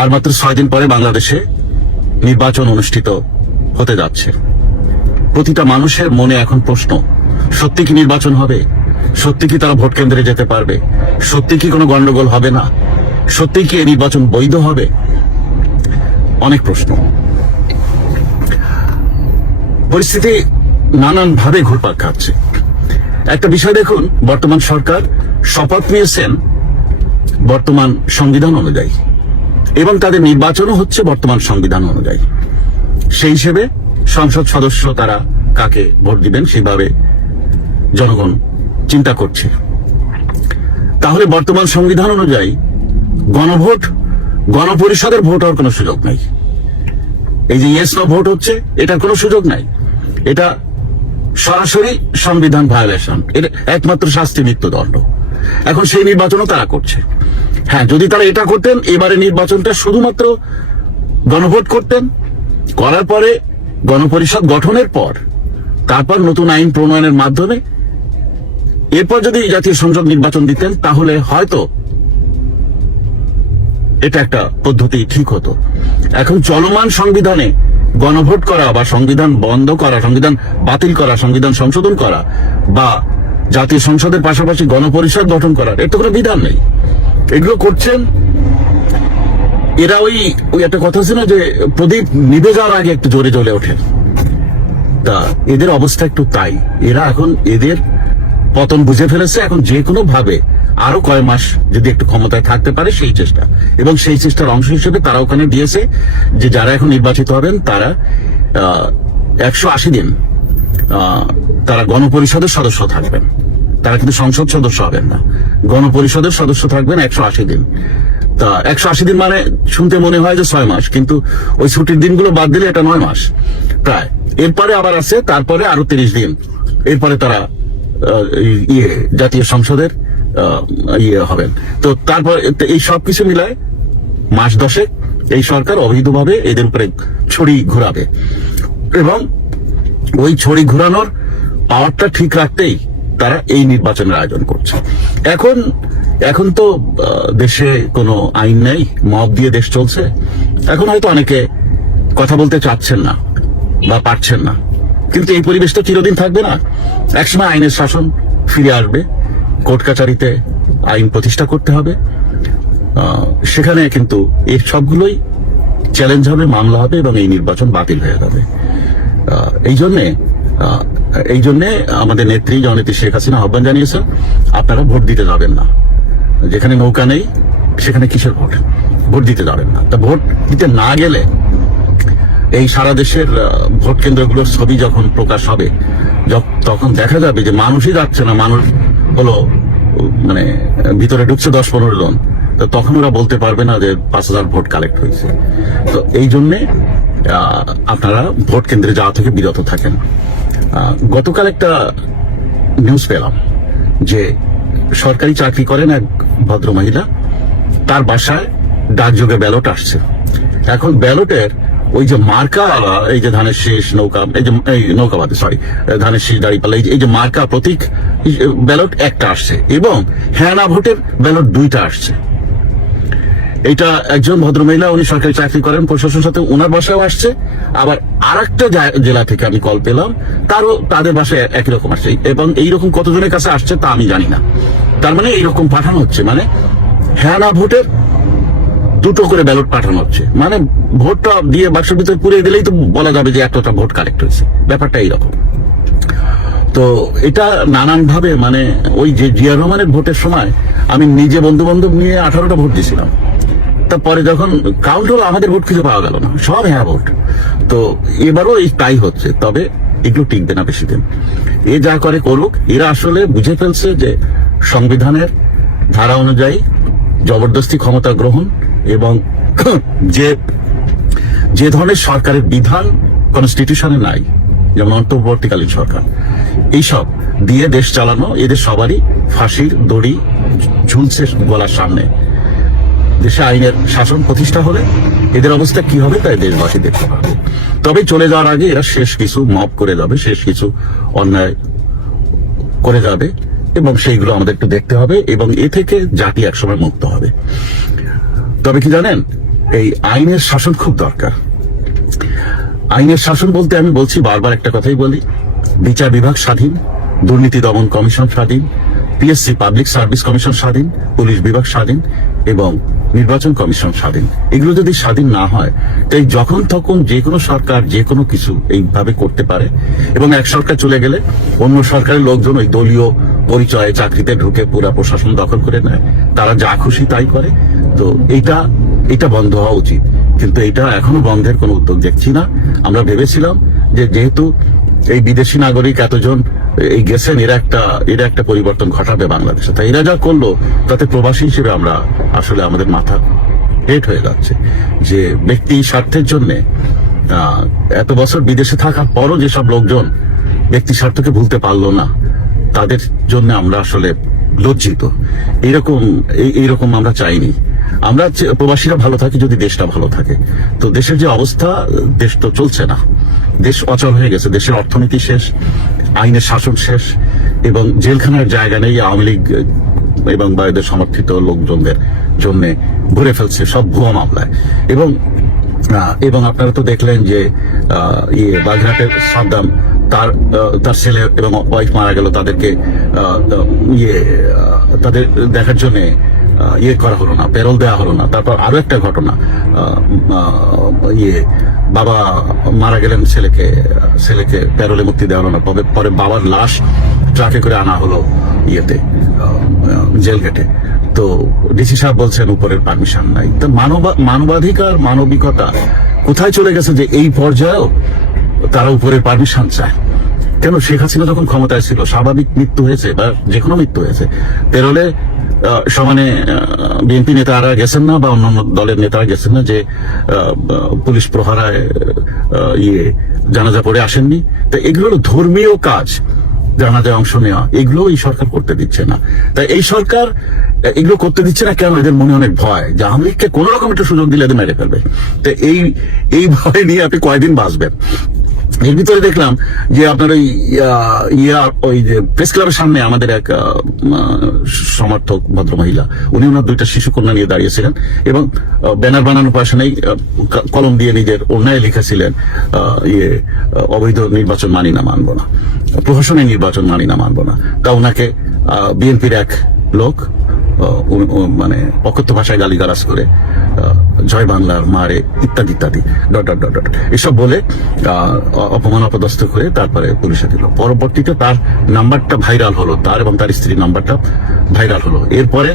আর মাত্র 6 দিন পরে বাংলাদেশে নির্বাচন অনুষ্ঠিত হতে যাচ্ছে। প্রতিটা মানুষের মনে এখন প্রশ্ন, সত্যি কি নির্বাচন হবে? সত্যি কি তারা ভোট কেন্দ্রে যেতে পারবে? সত্যি কি কোনো গন্ডগোল হবে না? সত্যি কি এই নির্বাচন বৈধ হবে? অনেক প্রশ্ন। পরিস্থিতি নানান ভাবে ঘুরপাক খাচ্ছে। একটা বিষয় দেখুন, বর্তমান সরকার শপথ নিয়েছেন বর্তমান সংবিধান অনুযায়ী এবং তাদের নির্বাচনও হচ্ছে বর্তমান সংবিধান অনুযায়ী। সেই হিসেবে সংসদ সদস্য তারা কাকে ভোট দিবেন সেভাবে জনগণ চিন্তা করছে। তাহলে বর্তমান সংবিধান অনুযায়ী গণভোট, গণপরিষদের ভোট হওয়ার কোনো সুযোগ নাই। এই যে ইয়েস নো ভোট হচ্ছে, এটার কোনো সুযোগ নাই। এটা সরাসরি সংবিধান ভায়োলেশন, এটা একমাত্র শাস্তি মৃত্যুদণ্ড। এখন সেই নির্বাচনও তারা করছে। হ্যাঁ, যদি তারা এটা করতেন, এবারে নির্বাচনটা শুধুমাত্র গণভোট করতেন, করার পরে গণপরিষদ গঠনের পর তারপর নতুন আইন প্রণয়নের মাধ্যমে এরপর যদি জাতীয় সংসদ নির্বাচন দিতেন, তাহলে হয়তো এটা একটা পদ্ধতি ঠিক হতো। এখন চলমান সংবিধানে গণভোট করা বা সংবিধান বন্ধ করা, সংবিধান বাতিল করা, সংবিধান সংশোধন করা বা জাতীয় সংসদের পাশাপাশি গণপরিষদ গঠন করার এর তো কোনো বিধান নেই। এগুলো করছেন এরা। ওই একটা কথা ছিল যে প্রদীপ নিভে যাওয়ার আগে একটু জোরে জ্বলে ওঠে। তা এদের অবস্থা একটু তাই। এরা এখন এদের পতন বুঝে ফেলেছে। এখন যে কোনো ভাবে আরো কয় মাস যদি একটু ক্ষমতায় থাকতে পারে সেই চেষ্টা, এবং সেই চেষ্টার অংশ হিসেবে তারা ওখানে দিয়েছে যে যারা এখন নির্বাচিত হবেন তারা 180 দিন তারা গণপরিষদের সদস্য থাকবেন। তারা কিন্তু সংসদ সদস্য হবেন না, গণপরিষদের সদস্য থাকবেন 180 দিন। তা 180 দিন মানে শুনতে মনে হয় যে 6 মাস, কিন্তু ওই ছুটির দিনগুলো বাদ দিলে এটা 9 মাস প্রায়। এরপরে আবার আছে, তারপরে আরো 30 দিন, এরপরে তারা জাতীয় সংসদের হবেন। তো তারপর এই সবকিছু মিলায় মাস 10 এই সরকার অবৈধভাবে এদের উপরে ছড়ি ঘোরাবে, এবং ওই ছড়ি ঘোরানোর পাওয়ারটা ঠিক রাখতেই তারা এই নির্বাচনের আয়োজন করছে। এখন তো দেশে কোনো আইন নেই, মব দিয়ে দেশ চলছে। এখন হয়তো অনেকে কথা বলতে চাচ্ছেন না বা পারছেন না, কিন্তু এই পরিবেশটা চিরদিন থাকবে না। একসময় আইনের শাসন ফিরে আসবে, কোর্ট কাচারিতে আইন প্রতিষ্ঠা করতে হবে। সেখানে কিন্তু এই সবগুলোই চ্যালেঞ্জ হবে, মামলা হবে, এবং এই নির্বাচন বাতিল হয়ে যাবে। এই জন্যে আমাদের নেত্রী জননেত্রী শেখ হাসিনা আহ্বান জানিয়েছেন, আপনারা ভোট দিতে যাবেন না। যেখানে নৌকা নেই সেখানে কিসের ভোট? ভোট দিতে যাবেন না। তা ভোট দিতে না গেলে এই সারা দেশের ভোট কেন্দ্রগুলোর ছবি যখন প্রকাশ হবে, তখন দেখা যাবে যে মানুষই যাচ্ছে না, মানুষ হলো মানে ভিতরে ঢুকছে 10-15 জন। তো তখন ওরা বলতে পারবে না যে 5000 ভোট কালেক্ট হয়েছে। তো এই জন্যে আপনারা ভোট কেন্দ্রে যাওয়া থেকে বিরত থাকেন। গতকাল একটা নিউজ পেলাম যে সরকারি চাকরি করেন এক ভদ্র মহিলা, তার বাসায় ডাকযোগে ব্যালট আসছে। এখন ব্যালটের ওই যে মার্কা, এই যে ধানের শীষ নৌকা, এই নৌকাবাদী ধানের শীষ দাঁড়িপাল্লা, এই যে মার্কা প্রতীক ব্যালট একটা আসছে, এবং হ্যাঁ না ভোটের ব্যালট 2টা আসছে। এটা একজন ভদ্রমহিলা, উনি সরকারি চাকরি করেন প্রশাসনের সাথে, ওনার বাসায় আসছে। আবার আরেকটা জেলা থেকে আমি কল পেলাম, তাদের বাসায় একই রকম আসছে, এবং এইরকম কতজনের কাছে আসছে তা আমি জানি না। তার মানে এইরকম পাঠানো হচ্ছে, মানে হ্যাঁ না ভোটের 2টো করে ব্যালট পাঠানো হচ্ছে। মানে ভোটটা দিয়ে বাক্সের ভিতরে পুড়িয়ে দিলেই তো বলা যাবে যে এতটা ভোট কালেক্ট হয়েছে। ব্যাপারটা এইরকম। তো এটা নানান ভাবে, মানে ওই যে জিয়া রহমানের ভোটের সময় আমি নিজে বন্ধু বান্ধব নিয়ে 18টা ভোট দিয়েছিলাম। তারপরে যখন কাউন্ট হলো আমাদের ভোট খুঁজে পাওয়া গেল না, সব হ্যাঁ ভোট। তো এবারও এই তাই হচ্ছে। তবে এগুলো টিকবে না বেশি দিন। এ যা করে করুক, এরা আসলে বুঝে ফেলছে যে সংবিধানের ধারা অনুযায়ী জবরদস্তি ক্ষমতা গ্রহণ এবং যে ধরনের সরকারের বিধান কনস্টিটিউশনে নাই, যেমন অন্তর্বর্তীকালীন সরকার, এইসব দিয়ে দেশ চালানো এদের সবারই ফাঁসির দড়ি ঝুলছে গলার সামনে। দেশে আইনের শাসন প্রতিষ্ঠা হলে এদের অবস্থা কি হবে তাই দেশবাসী দেখতে পাবে। তবে চলে যাওয়ার আগে এরা শেষ কিছু মব করে যাবে, শেষ কিছু অন্যায় করে যাবে, এবং সেইগুলো আমাদের একটু দেখতে হবে, এবং এ থেকে জাতি একসময় মুক্ত হবে। তবে কি জানেন, এই আইনের শাসন খুব দরকার। আইনের শাসন বলতে আমি বলছি, বারবার একটা কথাই বলি, বিচার বিভাগ স্বাধীন, দুর্নীতি দমন কমিশন স্বাধীন, পিএসসি পাবলিক সার্ভিস কমিশন স্বাধীন, পুলিশ বিভাগ স্বাধীন এবং নির্বাচন কমিশন স্বাধীন। এগুলো যদি স্বাধীন না হয়, তাই যখন তখন যে কোনো সরকার যে কোনো কিছু এইভাবে করতে পারে এবং এক সরকার চলে গেলে অন্য সরকারের লোকজন ওই দলীয় পরিচয়ে চাকরিতে ঢুকে পুরা প্রশাসন দখল করে নেয়, তারা যা খুশি তাই করে। তো এটা বন্ধ হওয়া উচিত, কিন্তু এটা এখনো বন্ধের কোনো উদ্যোগ দেখছি না। আমরা ভেবেছিলাম যে যেহেতু এই বিদেশি নাগরিক এতজন এই গেছেন, এরা একটা পরিবর্তন ঘটাবে বাংলাদেশে, তাই এরা যা করলো তাতে প্রবাসী হিসেবে আমরা আসলে আমাদের মাথা হেট হয়ে যাচ্ছে যে ব্যক্তি স্বার্থের জন্য এত বছর বিদেশে থাকার পরও যেসব লোকজন ব্যক্তি স্বার্থকে ভুলতে পারলো না, তাদের জন্য আমরা আসলে লজ্জিত। এইরকম আমরা চাইনি। আমরা প্রবাসীরা ভালো থাকি যদি দেশটা ভালো থাকে। তো দেশের যে অবস্থা, দেশ তো চলছে না, দেশ অচল হয়ে গেছে, দেশের অর্থনীতি শেষ, আইনের শাসন শেষ এবং জেলখানার জায়গা নেই আওয়ামী লীগ এবং এদের সমর্থিত লোকজনদের জন্য ভরে ফেলছে সব ভুয়া মামলায়। এবং আপনারা তো দেখলেন যে বাগেরহাটের সাদ্দাম তার ছেলে এবং ওয়াইফ মারা গেল, তাদেরকে তাদের দেখার জন্য করা হলো না, প্যারোল দেওয়া হলো না। তারপর আরো একটা ঘটনা, বাবা মারা গেলেন, ছেলেকে প্যারোলে মুক্তি দেওয়া হলো না, পরে বাবার লাশ ট্রাকে করে আনা হলো জেল গেটে। তো ডিসি সাহেব বলছেন উপরের পারমিশন নাই। তো মানবাধিকার, মানবিকতা কোথায় চলে গেছে যে এই পর্যায়েও তারা উপরের পারমিশন চায়? কেন শেখ হাসিনা যখন ক্ষমতায় ছিল স্বাভাবিক মৃত্যু হয়েছে বা যে কোনো মৃত্যু হয়েছে, পেরোলে সমানে বিএনপি নেতারা গেছেন না বা অন্যান্য দলের নেতারা গেছেন না যে পুলিশ প্রহারায় জানাজা পড়ে আসেননি? তো এগুলো হলো ধর্মীয় কাজ, জানাজায় অংশ নেওয়া, এগুলো এই সরকার করতে দিচ্ছে না। তাই এই সরকার এগুলো করতে দিচ্ছে না কেন? এদের মনে অনেক ভয় যে আওয়ামী লীগকে কোন রকম একটা সুযোগ দিলে এদের মেরে ফেলবে। তো এই ভয় নিয়ে আপনি কয়দিন বাঁচবেন? এর ভিতরে দেখলাম যে আপনার ওই যে প্রেস ক্লাবের সামনে আমাদের এক সমর্থক ভদ্রমহিলা, উনি ওনার দুইটা শিশু কন্যা নিয়ে দাঁড়িয়েছিলেন এবং ব্যানার বানানোর পাশে নেই কলম দিয়ে নিজের অন্যায় লিখেছিলেন অবৈধ নির্বাচন মানি না, মানবো না, প্রহসনের নির্বাচন মানি না, মানবো না। তা ওনাকে বিএনপির এক লোক মানে অকথ্য ভাষায় গালিগালাজ করে জয় বাংলার মারে ইত্যাদি ইত্যাদি এসব বলে অপমান অপদস্থ করে তারপরে পুলিশে দিল। পরবর্তীতে তার নাম্বারটা ভাইরাল হলো, তার এবং তার স্ত্রীর নাম্বারটা ভাইরাল হলো। এরপরে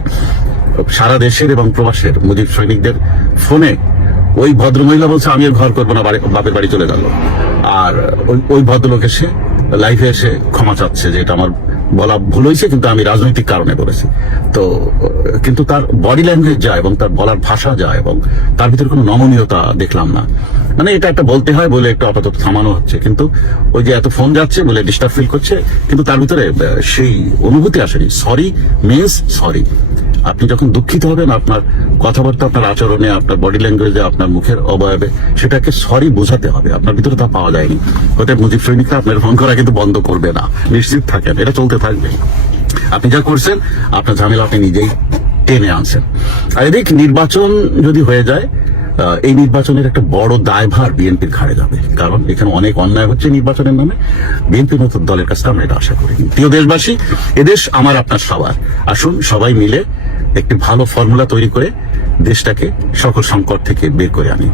সারা দেশের এবং প্রবাসের মুজিব সৈনিকদের ফোনে ওই ভদ্রমহিলা বলছে আমি আর ঘর করবো না, বাপের বাড়ি চলে গেল। আর ওই ভদ্রলোক এসে লাইভে এসে ক্ষমা চাচ্ছে যে এটা আমার বলা ভুল হয়েছে, কিন্তু আমি রাজনৈতিক কারণে বলেছি। তো কিন্তু তার বডি ল্যাঙ্গুয়েজ যায় এবং তার বলার ভাষা যায় এবং তার ভিতরে কোনো নমনীয়তা দেখলাম না। মানে এটা একটা বলতে হয় বলে একটু আপাতত থামানো হচ্ছে, কিন্তু ওই যে এত ফোন যাচ্ছে বলে ডিস্টার্ব ফিল করছে, কিন্তু তার ভিতরে সেই অনুভূতি আসেনি। Sorry means sorry. আপনি যখন দুঃখিত হবেন, আপনার কথাবার্তা, আপনার আচরণে, আপনার বডি ল্যাঙ্গুয়েজে, আপনার মুখের অবয়বে সেটাকে সরি বোঝাতে হবে। আপনার ভিতরে তা পাওয়া যায়নি। হয়তো মুজিব সৈনিকরা আপনার ফোন করা কিন্তু বন্ধ করবে না, নিশ্চিত থাকেন, এটা চলতে থাকবে। আপনি যা করছেন আপনার ঝামেলা আপনি নিজেই টেনে আনছেন। আর এদিকে নির্বাচন যদি হয়ে যায়, এই নির্বাচনের একটা বড় দায়ভার বিএনপির ঘাড়ে যাবে, কারণ এখানে অনেক অন্যায় হচ্ছে নির্বাচনের নামে। বিএনপির মতো দলের কাছে আমরা এটা আশা করি। প্রিয় দেশবাসী, এদেশ আমার আপনার সবার। আসুন সবাই মিলে একটি ভালো ফর্মুলা তৈরি করে দেশটাকে সকল সংকট থেকে বের করে আনি।